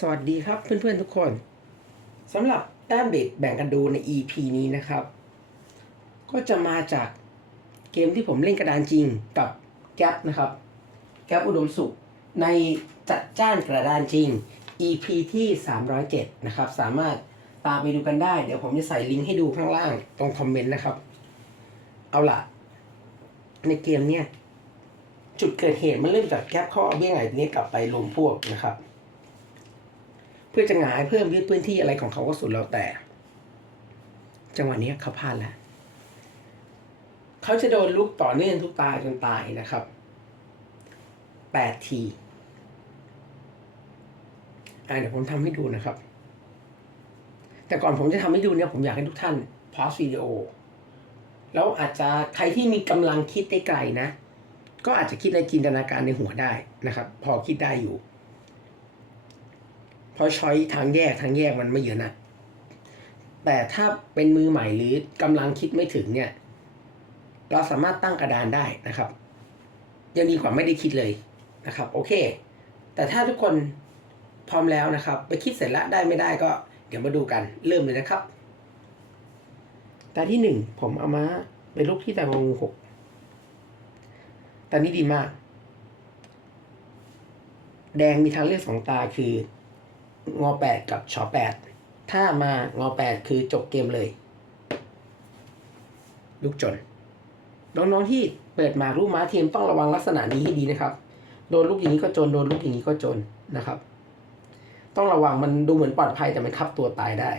สวัสดีครับเพื่อนๆทุกคนสำหรับแต้มเบ็ดแบ่งกันดูใน EP นี้นะครับ ก็จะมาจากเกมที่ผมเล่นกระดานจริงกับแก๊ปนะครับ แก๊ปอุดมสุข ในจัดจ้านกระดานจริง EP ที่ 307 นะครับ สามารถตามไปดูกันได้ เดี๋ยวผมจะใส่ลิงก์ให้ดูข้างล่าง ตรงคอมเมนต์นะครับ เอาล่ะ ในเกมเนี่ย จุดเกิดเหตุมันเริ่มจากแก๊ปข้อเอาเบี้ยไงนี้กลับไปรวมพวกนะครับ เพื่อจะหงายเพิ่มยืดพื้นที่อะไรของเขาก็สุดแล้วแต่ จังหวะนี้เขาพลาดแล้วเขาจะโดนลุกต่อเนื่องทุกตาจนตายนะครับแปดทีอ่าเดี๋ยวผมทำให้ดูนะครับ แต่ก่อนผมจะทำให้ดูเนี่ยผมอยากให้ทุกท่านพอสวิดีโอแล้วอาจจะใครที่มีกำลังคิดได้ไกลนะ ก็อาจจะคิดในจินตนาการในหัวได้นะครับ พอคิดได้อยู่ เพราะช้อยทางแยกทางแยกมันไม่เยอะนะแต่ถ้าเป็นมือใหม่หรือกำลังคิดไม่ถึงเนี่ย เราสามารถตั้งกระดานได้นะครับ ยังดีกว่าไม่ได้คิดเลยนะครับ โอเค แต่ถ้าทุกคนพร้อมแล้วนะครับ ไปคิดเสร็จแล้วได้ไม่ได้ก็ เดี๋ยวมาดูกันเริ่มเลยนะครับตาที่หนึ่งผมเอามาเป็นลูกที่ตางงูหกตานี้ดีมาก แดงมีทางเลือกสองตาคือ งอแปดกับชอแปดถ้ามางอแปดคือจบเกมเลย ลูกจน น้องๆที่เปิดมาลูกม้าทีมต้องระวังลักษณะนี้ให้ดีนะครับ โดนลูกอย่างนี้ก็จน โดนลูกอย่างนี้ก็จนนะครับ ต้องระวังมันดูเหมือนปลอดภัยแต่มันคับตัวตายได้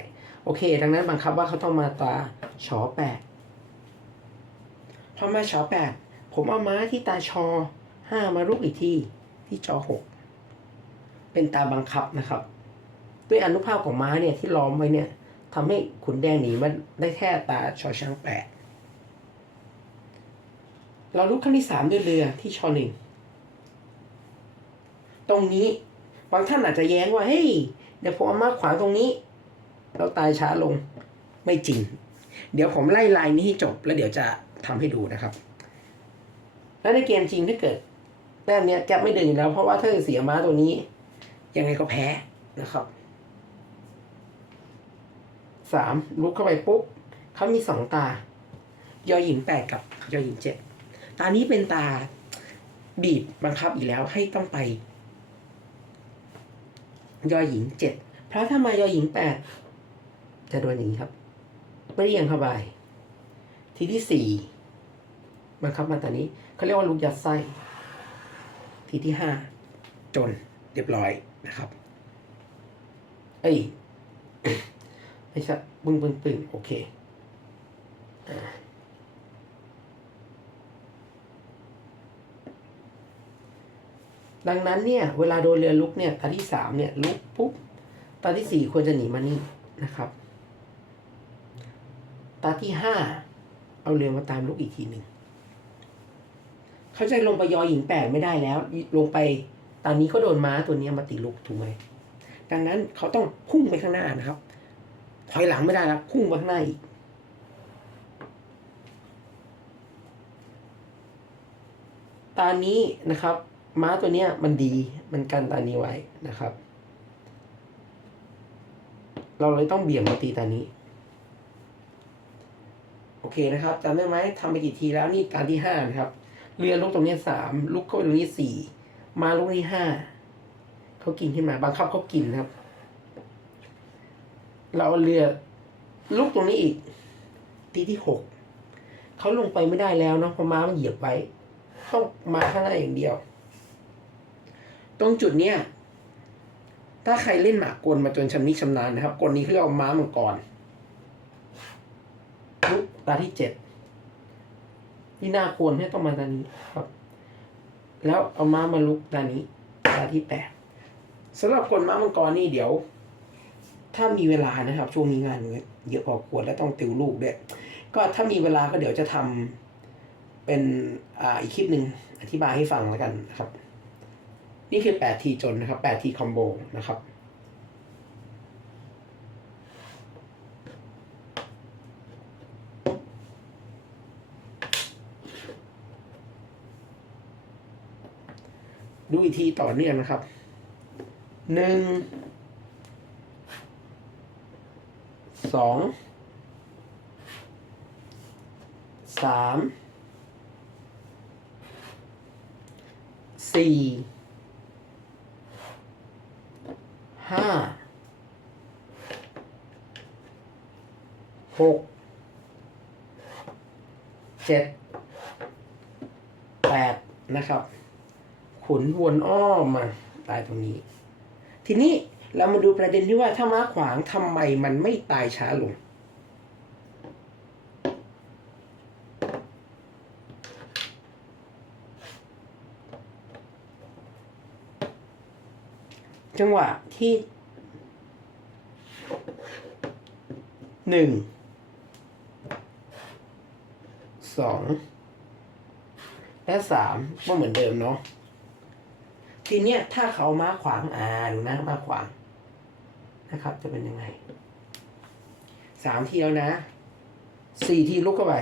โอเค ดังนั้นบังคับว่าเขาต้องมาตาชอแปดพอมาชอแปดผมเอาม้าที่ตาชอห้ามาลูกอีกที่ที่จอหกเป็นตาบังคับนะครับ ด้วยอนุภาพของม้าเนี่ยที่ล้อมไว้เนี่ยทำให้ขุนแดงหนีมันได้แค่ตาชอช้างแปดเราลุกขั้นที่สามด้วยเรือที่ชอหนึ่งตรงนี้บางท่านอาจจะแย้งว่าเฮ้ยเดี๋ยวผมเอามาขวางตรงนี้ เราตายช้าลงไม่จริง เดี๋ยวผมไล่ลายนี้ให้จบแล้วเดี๋ยวจะทำให้ดูนะครับ แล้วในเกมจริงถ้าเกิดแต้มเนี้ยแกไม่เดินอยู่แล้ว เพราะว่าถ้าเสียม้าตัวนี้ ยังไงก็แพ้นะครับ สามลุกเข้าไปปุ๊บเขามีสองตา ยอหญิงแปดกับยอหญิงเจ็ดตานี้เป็นตาบีบบังคับอีกแล้วให้ต้องไป ยอหญิงเจ็ดเพราะถ้ามายอหญิงแปดจะโดนอย่างนี้ครับเปรี้ยงเข้าไปทีที่สี่บังคับมาตอนนี้เขาเรียกว่าลูกยัดไส้ทีที่ห้าจนเรียบร้อยนะครับ เอ้ย ไม่ใช่ปึ้งปึ้งปึ้งโอเคดังนั้นเนี่ยเวลาโดนเรือลุกเนี่ยตาที่สามเนี่ยลุกปุ๊บตาที่สี่ควรจะหนีมานี่นะครับ ตาที่ห้าเอาเรือมาตามลุกอีกทีหนึ่งเขาจะลงไปยอหญิงแปดไม่ได้แล้ว ลงไปตอนนี้ก็โดนม้าตัวนี้มาติลุกถูกไหมดังนั้นเขาต้องพุ่งไปข้างหน้านะครับ ถอยหลังไม่ได้แล้วพุ่งไปข้างหน้าอีกตอนนี้นะครับ ม้าตัวเนี้ยมันดีมันกันตานี้ไว้นะครับ เราเลยต้องเบี่ยงมาตีตานี้ โอเคนะครับจำได้ไหมทำไปกี่ทีแล้วนี่การที่ห้านะครับเรือลุกตรงนี้สามลุกเข้าไปตรงนี้สี่มาลุกที่ห้าเขากินขึ้นมาบังคับเขากินนะครับ เราเรือลุกตรงนี้อีก ทีที่หกเขาลงไปไม่ได้แล้วเนาะเพราะม้ามันเหยียบไว้ต้องมาข้างหน้าอย่างเดียว ตรงจุดเนี้ยถ้าใครเล่นหมากกลมาจนชำนิชำนาญนะครับกลนี้เขาเรียกว่าม้ามังกรลุกตาที่เจ็ดที่น่าควรให้ต้องมาตานี้ครับ แล้วเอาม้ามาลุกตานี้ตาที่แปดสำหรับคนม้ามังกรนี่เดี๋ยว ถ้ามีเวลานะครับ ช่วงนี้งานเยอะพอควรและต้องติวลูกด้วย ก็ถ้ามีเวลาก็เดี๋ยวจะทำเป็นอ่าอีกคลิปหนึ่งอธิบายให้ฟังแล้วกันนะครับ นี่คือแปดทีจนนะครับแปดทีคอมโบนะครับดูอีกทีต่อเนื่องนะครับหนึ่ง สองสามสี่ห้าหกเจ็ดแปดนะครับ ขุนวนอ้อมมาตายตรงนี้ ทีนี้ เรามาดูประเด็นที่ว่าถ้าม้าขวางทำไมมันไม่ตายช้าลง จังหวะที่หนึ่งสองและสามก็เหมือนเดิมเนาะทีเนี้ยถ้าเขามาขวางอ่าดูนะมาขวาง นะครับ จะเป็นยังไงสามทีแล้วนะสี่ทีลุกเข้าไป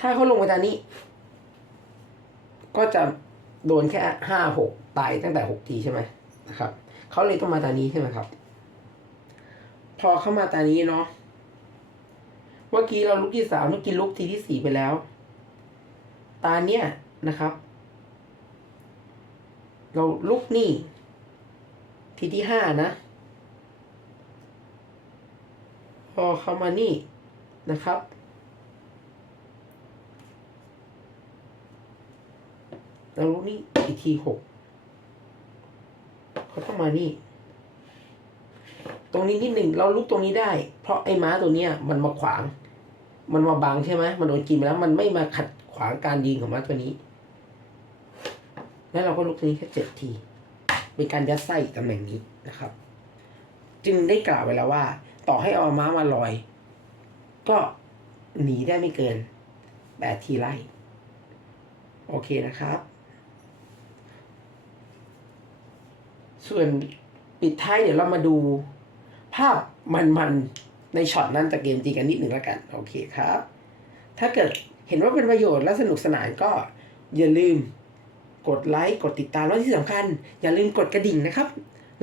ถ้าเขาลงไปตอนนี้ ก็จะโดนแค่ห้าหกตายตั้งแต่หกทีใช่ไหมนะครับเขาเลยต้องมาตานี้ใช่ไหมครับ พอเข้ามาตานี้เนาะเมื่อกี้เราลุกที่สามเมื่อกี้ลุกทีที่สี่ไปแล้ว ตาเนี้ยนะครับ เราลุกนี่ ทีที่ห้านะ พอเข้ามานี่นะครับเราลุกนี่ทีที่หกเขาต้องมานี่ ตรงนี้นิดหนึ่งเราลุกตรงนี้ได้ เพราะไอ้ม้าตัวเนี้ยมันมาขวาง มันมาบังใช่ไหมมันโดนกินไปแล้ว มันไม่มาขัดขวางการยิงของม้าตัวนี้ แล้วเราก็ลุกตรงนี้แค่เจ็ดที เป็นการยัดไส้ตำแหน่งนี้นะครับ จึงได้กล่าวไว้แล้วว่า ต่อให้เอาม้ามาลอย ก็หนีได้ไม่เกินแปดทีไล่โอเคนะครับ ส่วนปิดท้ายเดี๋ยวเรามาดูภาพมันๆในช็อตนั้นจากเกมจริงกันนิดหนึ่งแล้วกัน โอเคครับ ถ้าเกิดเห็นว่าเป็นประโยชน์และสนุกสนานก็อย่าลืม กดไลค์ กดติดตาม แล้วที่สำคัญ อย่าลืมกดกระดิ่งนะครับ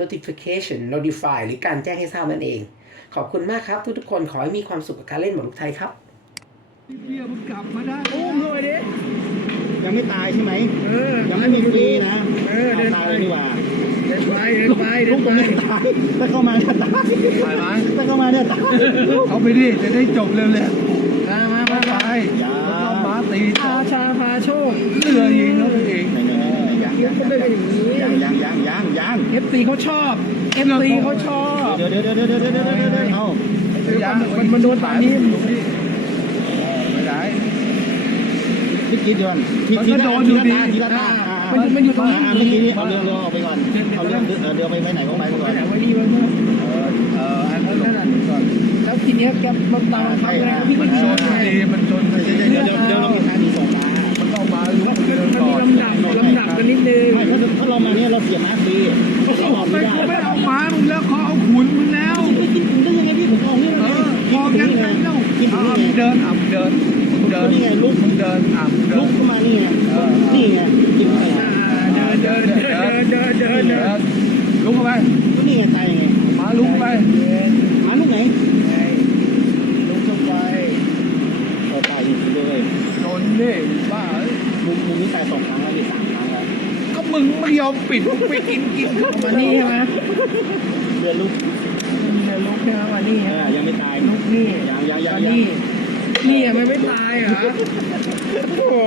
notification notify หรือการแจ้งให้ทราบนั่นเอง ขอบคุณมากครับ ทุกๆคนขอให้มีความสุขกับการเล่นหมากรุกไทยครับเบียร์มึงกลับมาได้อุ้มหน่อยดิยังไม่ตายใช่ไหมเออยังไม่มีฟรีนะเออเดินตายไปเลยดีกว่าเดินไปเดินไปเดิลูนกไปผมไม่ตายถ้าเข้ามาเนี่ยตายไปไหมถ้าเข้ามาเนี่ยตายเอาไปดิจะได้จบเร็วๆมามามาไปอย่าเอามาตีอาชาพาโชคเรือยิงแล้วเอง ยังยัง ก็ไม่ได้อย่างนี้ ยังยังยัง ยังเอฟซีเขาชอบเอฟซีเขาชอบเดี๋ยวเดี๋ยวเดี๋ยวเดี๋ยวเดี๋ยวเดี๋ยวเดี๋ยวเดี๋ยวเอามันมันโดนตานี้ไม่ได้พี่กิ๊ดเดือนทีมันทีก็ละโดนอยู่ดีทีละตาอ่ามันมันอยู่ตรงนี้อ่าเมื่อกี้นี้เอาเรือเรืออกไปก่อนเอาเรือเออเรือไปไปไหนก็ไปก่อนไหนไว้นี่ไว้เมื่อเออเอออันนั้นน่ะก่อนแล้วทีเนี้ยแกมันตามมาทำอะไรพี่มันชนดีมันชนเดี๋ยวเดี๋ยวเดี๋ยวเดี๋ยวเรามีทางที่ส่งมามันต้องมาลุกเดินต่อมันมีลำดับลำดับกันนิดนึง มาเรามาเนี่ยเราเสียม้าฟรีเราออกไม่ไม่ได้เขาไม่เอาม้ามึงแล้วเขาเอาขุนมึงแล้วไปกินถึงได้ยังไงพี่ผมออกนี่เออพอกันไปแล้วกินถึงเอานี่ไงเดินอ่ำเดินเดินนี่ไงลุกมึงเดินอ่ำเดิลุนกเข้ามานี่ไงนี่ไงกินไปเดินเดินเดินเดินเดินเดินลุกเข้าไปก็นี่ไงตายยังไงมาลุกเข้าไปหมาลุกไหนลุกเข้าไปตายจริงๆเลยโดนดิบ้ามุมมุมนี้ตายสองครั้งแล้วดิสาม มึงไม่ยอมปิดไปกินกินเข้ามานี่ใช่ไหมเดือนลุกเดินลุกใช่ไหมมานี่เออยังไม่ตายลุกนี่ยังยังยังมานี่นี่ยังไม่ตายเหรอโอ้